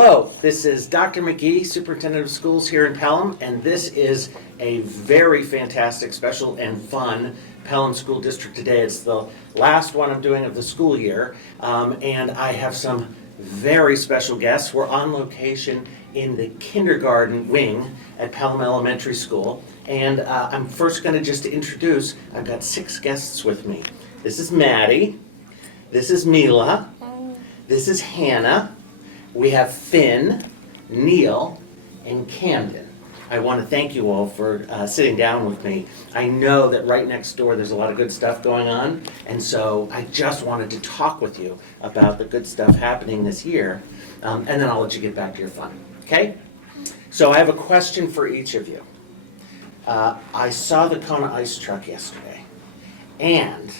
Hello, this is Dr. McGee, Superintendent of Schools here in Pelham, and this is a very fantastic, special, and fun Pelham School District today. It's the last one I'm doing of the school year, and I have some very special guests. We're on location in the kindergarten wing at Pelham Elementary School, and I'm first going to just introduce, I've got 6 guests with me. This is Maddie, this is Mila, this is Hannah, we have Finn, Neil, and Camden. I want to thank you all for sitting down with me. I know that right next door there's a lot of good stuff going on, and so I just wanted to talk with you about the good stuff happening this year, and then I'll let you get back to your fun, okay? So I have a question for each of you. I saw the Kona ice truck yesterday, and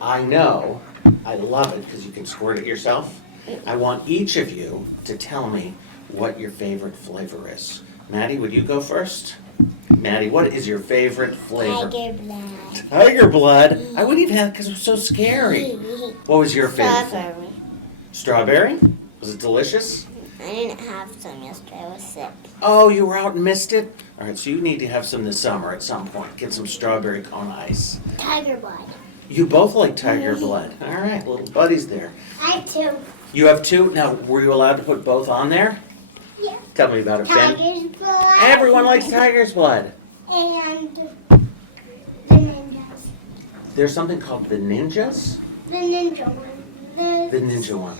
I know I love it because you can squirt it yourself. I want each of you to tell me what your favorite flavor is. Maddie, would you go first? Maddie, what is your favorite flavor? Tiger blood. Tiger blood? I wouldn't even have it because it was so scary. What was your favorite? Strawberry. Strawberry? Was it delicious? I didn't have some yesterday. I was sick. Oh, you were out and missed it? All right, so you need to have some this summer at some point. Get some strawberry Kona ice. Tiger blood. You both like tiger blood. All right, little buddies there. I have 2. You have 2? Now, were you allowed to put both on there? Yeah. Tell me about it, Finn. Tiger's blood. Everyone likes tiger's blood. And the ninjas. There's something called the ninjas? The ninja one. The ninja one.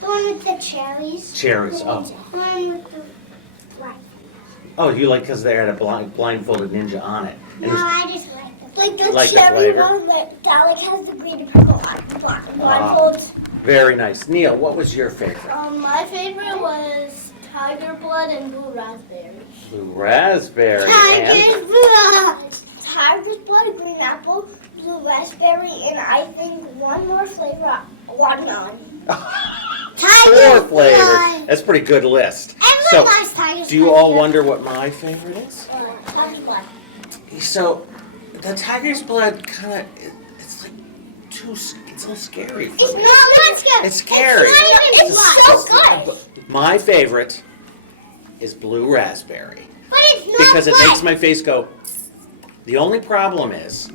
The one with the cherries. Cherries, The oh. one with the white. Oh, you like because they had a blindfolded ninja on it. And it No, was- I just like it. Like the Like the cherry flavor? one that like has the green and purple blindfolds. Very nice. Neil, what was your favorite? My favorite was tiger blood and blue raspberry. Blue raspberry. And Tiger's blood. Tiger's blood, green apple, blue raspberry, and I think one more flavor, watermelon. 4 Tiger's flavors. blood. That's a pretty good list. Everyone So, likes tiger's do you blood. all wonder what my favorite is? Tiger's blood. So, the tiger's blood kind of, it's like it's a little scary for It's me. not scary. It's scary. It's not even It's blood. so good. My favorite is blue raspberry But it's not because it blood. makes my face go. The only problem is,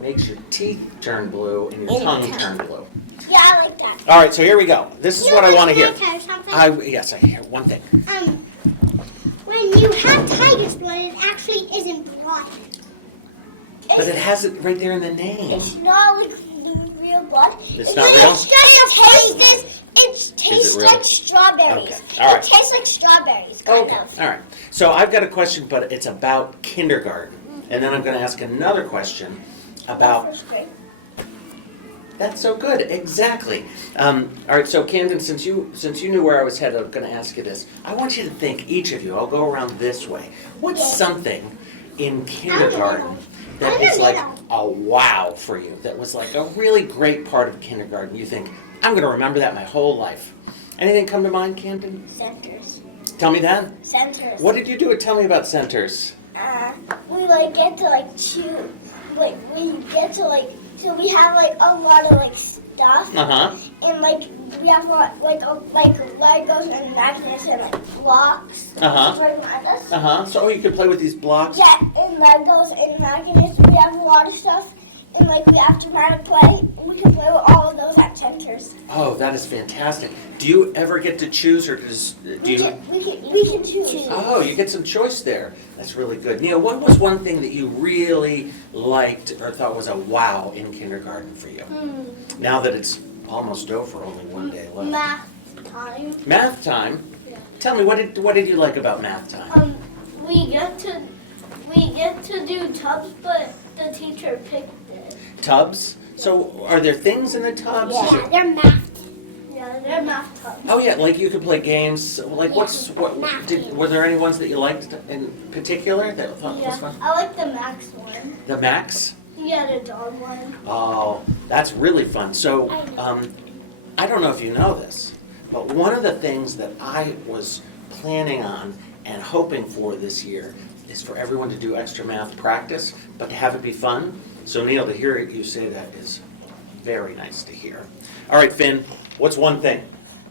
makes your teeth turn blue and your tongue turn blue. Yeah, I like that. All right, so here we go. This is what I want to hear. Can I tell you something? Yes, I hear one thing. When you have tiger's blood, it actually isn't blood. But it has it right there in the name. It's not like real blood. It's not real? It tastes real? like strawberries. Okay, all right. It tastes like strawberries, kind Okay, of. all right. So I've got a question, but it's about kindergarten. And then I'm going to ask another question about. First grade. That's so good, exactly. All right, so Camden, since you knew where I was headed, I'm going to ask you this. I want you to think, each of you, I'll go around this way. What's something in kindergarten that is like a wow for you, that was like a really great part of kindergarten? You think, I'm going to remember that my whole life. Anything come to mind, Camden? Centers. Tell me that. Centers. What did you do? Tell me about centers. We get to choose. We get to so we have a lot of stuff. Uh-huh. And we have Legos and magnets and blocks. Uh-huh. To remind us. Uh-huh. So you could play with these blocks? Yeah, and Legos and magnets. We have a lot of stuff. And we have to learn to play. We can play with all of those at centers. Oh, that is fantastic. Do you ever get to choose, or do you? We can choose. Oh, you get some choice there. That's really good. Neil, what was one thing that you really liked or thought was a wow in kindergarten for you? Now that it's almost over, only one day left. Math time. Math time? Yeah. Tell me, what did you like about math time? We get to do tubs, but the teacher picked it. Tubs? So are there things in the tubs? Is Yeah, it- they're math. Yeah, they're math tubs. Oh yeah, like you could play games. Like Yeah, were there any ones that you liked in particular that you thought was Yeah, fun? I like the Max one. The Max? Yeah, the dog one. Oh, that's really fun. So, I don't know if you know this, but one of the things that I was planning on and hoping for this year is for everyone to do extra math practice, but to have it be fun. So Neil, to hear you say that is very nice to hear. All right, Finn, what's one thing?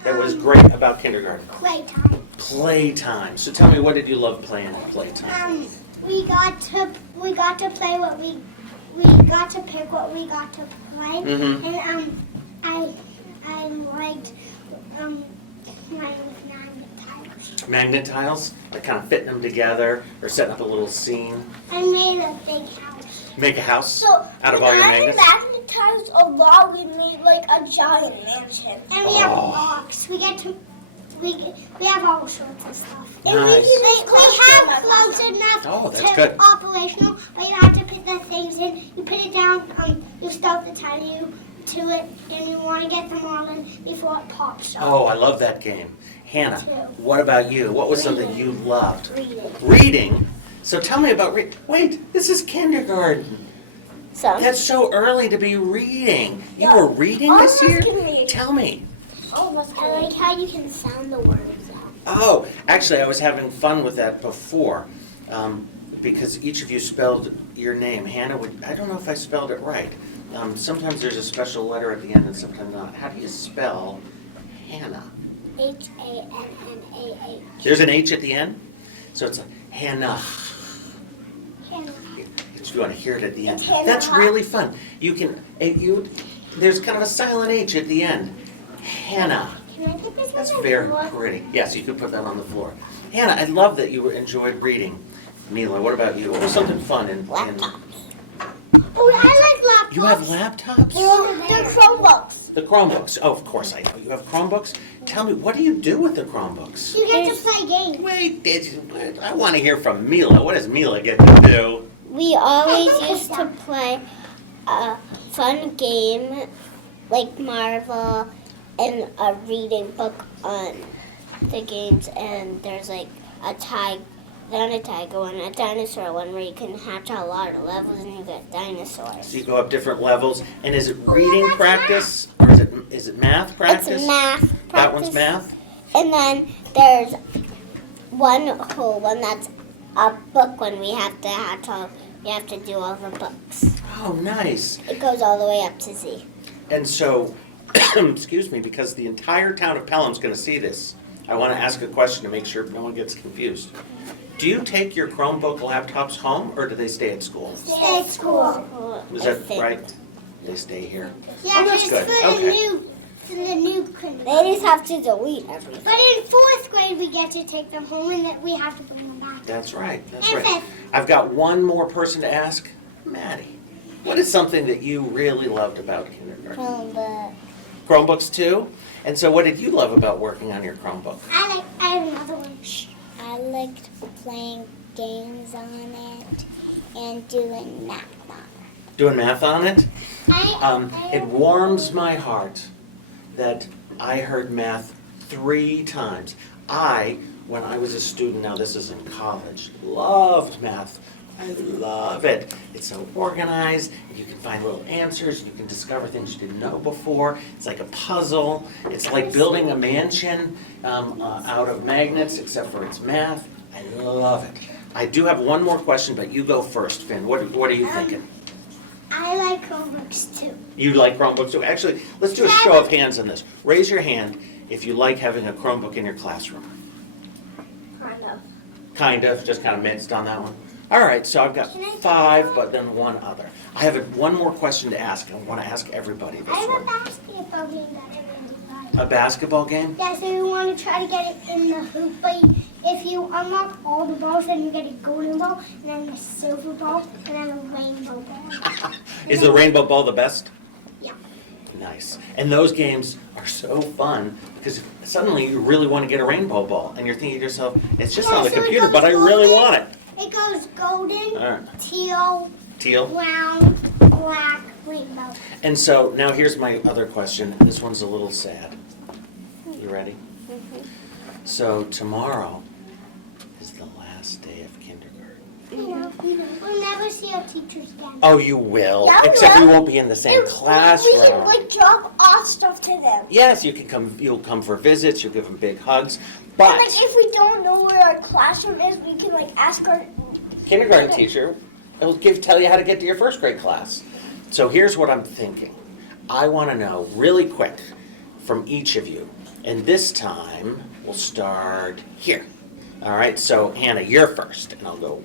that was great about kindergarten? Playtime. Playtime. So tell me, what did you love playing at playtime? We got to play what we got to pick what we got to play, Mhm. and I liked playing with magnet tiles. Magnet tiles, like kind of fitting them together or setting up a little scene. I made a big house. Make a house So out of all your magnets. magnetize a lot. We made like a giant mansion. And we have Oh. blocks. We have all sorts of stuff. And Nice. We have close enough Oh, that's to good. operational, but you have to put the things in. You put it down, you stuff the tiny to it, and you want to get them all in before it pops up. Oh, I love that game. Hannah, what about you? What was something you loved? Reading. Reading? So tell me about reading. Wait, this is kindergarten. So That's so early to be reading. You Yeah. were reading All this of us year? can read. Tell me. all of us I can like how you can sound the words out. Oh, actually, I was having fun with that before, because each of you spelled your name. Hannah would, I don't know if I spelled it right. Sometimes there's a special letter at the end and sometimes not. How do you spell Hannah? Hanah. There's an H at the end? So it's like Hannah. Hanah. If you want to hear it at the end. It's Hannah. That's really fun. You can, there's kind of a silent H at the end. Hannah. Can I put this That's on the very floor? pretty. Yes, you could put that on the floor. Hannah, I love that you enjoyed reading. Mila, what about you? What was something fun in Oh, I like laptops. You have laptops? They're Chromebooks. The Chromebooks. Oh, of course I know. You have Chromebooks? Tell me, what do you do with the Chromebooks? You get to play games. Wait, I want to hear from Mila. What does Mila get to do? We always used to play a fun game like Marvel and a reading book on the games, and there's like a tiger, not a tiger one, a dinosaur one where you can hatch a lot of levels and you get dinosaurs. So you go up different levels, and is it reading practice or is it math practice? It's math practice. That one's math? And then there's one whole one that's a book one. We have to do all the books. Oh, nice. It goes all the way up to Z. And so, excuse me, because the entire town of Pelham's going to see this, I want to ask a question to make sure no one gets confused. Do you take your Chromebook laptops home, or do they stay at school? Stay at school. Is that right? They stay here. Yeah, that's just good. for Okay. the new kindergarten. They just have to delete everything. But in 4th grade, we get to take them home, and that we have to bring them back. That's right. That's And right. fifth. I've got one more person to ask. Maddie, what is something that you really loved about kindergarten? Chromebook. Chromebooks too? And so what did you love about working on your Chromebook? I have another one. I liked playing games on it and doing math on it. Doing math on it? I It warms my heart that I heard math 3 times. When I was a student, now this is in college, loved math. I love it. It's so organized, and you can find little answers, you can discover things you didn't know before. It's like a puzzle. It's like building a mansion out of magnets, except for it's math. I love it. I do have one more question, but you go first, Finn. What are you thinking? I like Chromebooks too. You like Chromebooks too? Actually, let's do a show of hands on this. Raise your hand if you like having a Chromebook in your classroom. Kind of. Kind of, just kind of mixed on that one. All right, so I've got 5, but then one other. I have one more question to ask, and I want to ask everybody I this have a one. basketball game that I really like. A basketball game? Yeah, so you want to try to get it in the hoop, but if you unlock all the balls, then you get a golden ball, and then a silver ball, and then a rainbow ball. Is the rainbow ball the best? Yeah. Nice. And those games are so fun because suddenly you really want to get a rainbow ball, and you're thinking to yourself, it's just Yeah, on the so it computer, goes but I really golden. want it. It goes golden, All right. teal, Teal. brown, black, rainbow. And so now here's my other question. This one's a little sad. You ready? So tomorrow is the last day of kindergarten. We'll never see our teachers again. Oh, you will. Yeah, we Except will. you won't be in the same classroom. We can like drop off stuff to them. Yes, you can come. You'll come for visits. You'll give them big hugs. And But like if we don't know where our classroom is, we can like ask our kindergarten teacher will tell you how to get to your 1st grade class. So here's what I'm thinking. I want to know really quick from each of you. And this time, we'll start here. All right, so Hannah, you're first, and I'll go.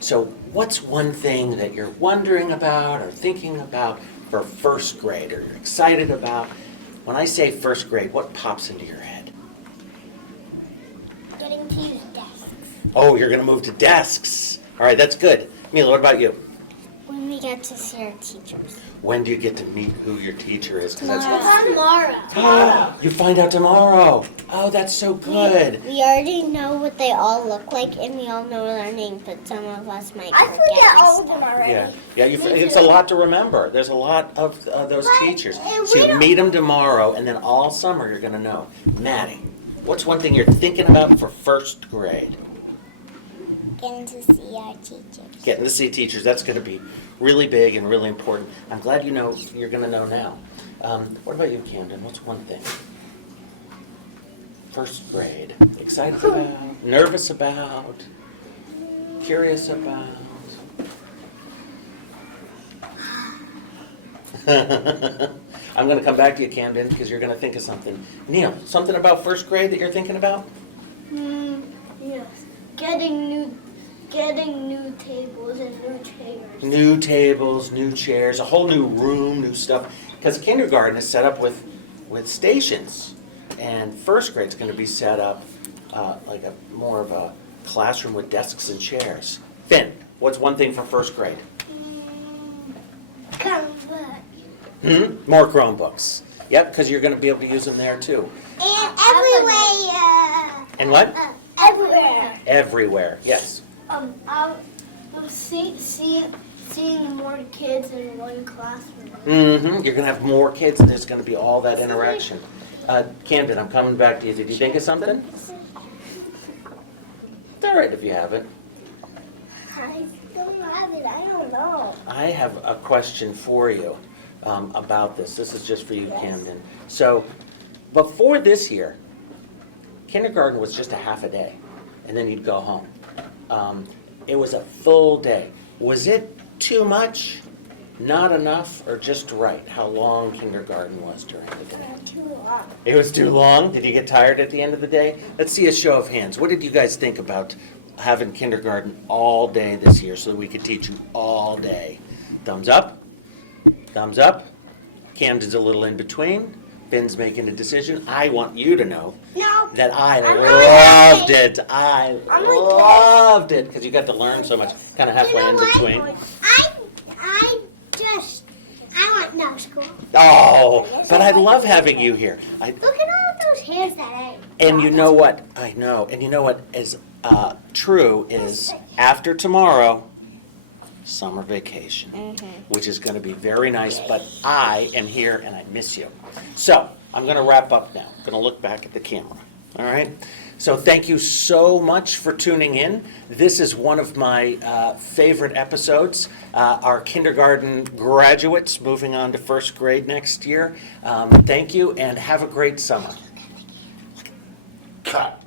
So what's one thing that you're wondering about or thinking about for first grade, or you're excited about? When I say first grade, what pops into your head? Getting to use desks. Oh, you're going to move to desks. All right, that's good. Mila, what about you? When we get to see our teachers. When do you get to meet who your teacher is? 'Cause Tomorrow. You find out tomorrow. Oh, that's so good. We already know what they all look like, and we all know their names, but some of us might I forget forget and all of stuff. them already. Yeah, it's a lot to remember. There's a lot of those But, teachers. we So you don't- meet them tomorrow, and then all summer you're going to know. Maddie, what's one thing you're thinking about for first grade? Getting to see our teachers. Getting to see teachers. That's going to be really big and really important. I'm glad you know. You're going to know now. What about you, Camden? What's one thing? First grade. Excited about? Nervous about? Curious about? I'm going to come back to you, Camden, because you're going to think of something. Neil, something about first grade that you're thinking about? Yes. Getting new tables and new chairs. New tables, new chairs, a whole new room, new stuff. Because kindergarten is set up with stations. And first grade's going to be set up like more of a classroom with desks and chairs. Finn, what's one thing for first grade? More Chromebooks. Yep, because you're going to be able to use them there too. And everywhere. And what? Everywhere. Everywhere, yes. I'll seeing more kids in one classroom. Mm-hmm. You're going to have more kids, and there's going to be all that interaction. Camden, I'm coming back to you. Did you think of something? It's all right if you haven't. I don't have it. I don't know. I have a question for you about this. This is just for you, Camden. So, before this year, kindergarten was just a half a day, and then you'd go home. It was a full day. Was it too much, not enough, or just right? How long kindergarten was during the day? Too long. It was too long? Did you get tired at the end of the day? Let's see a show of hands. What did you guys think about having kindergarten all day this year so that we could teach you all day? Thumbs up? Thumbs up? Camden's a little in between. Finn's making a decision. I want you to know No. that I I'm loved it. I loved it because you got to learn so much. Kind of halfway in between. I want no school. Oh, but I love having you here. Look at all those hairs that I. And you know what? I know. And you know what is true is after tomorrow, summer vacation, which is going to be very nice. But I am here and I miss you. So I'm going to wrap up now. I'm going to look back at the camera. All right? So thank you so much for tuning in. This is one of my favorite episodes. Our kindergarten graduates moving on to first grade next year. Thank you and have a great summer. Cut.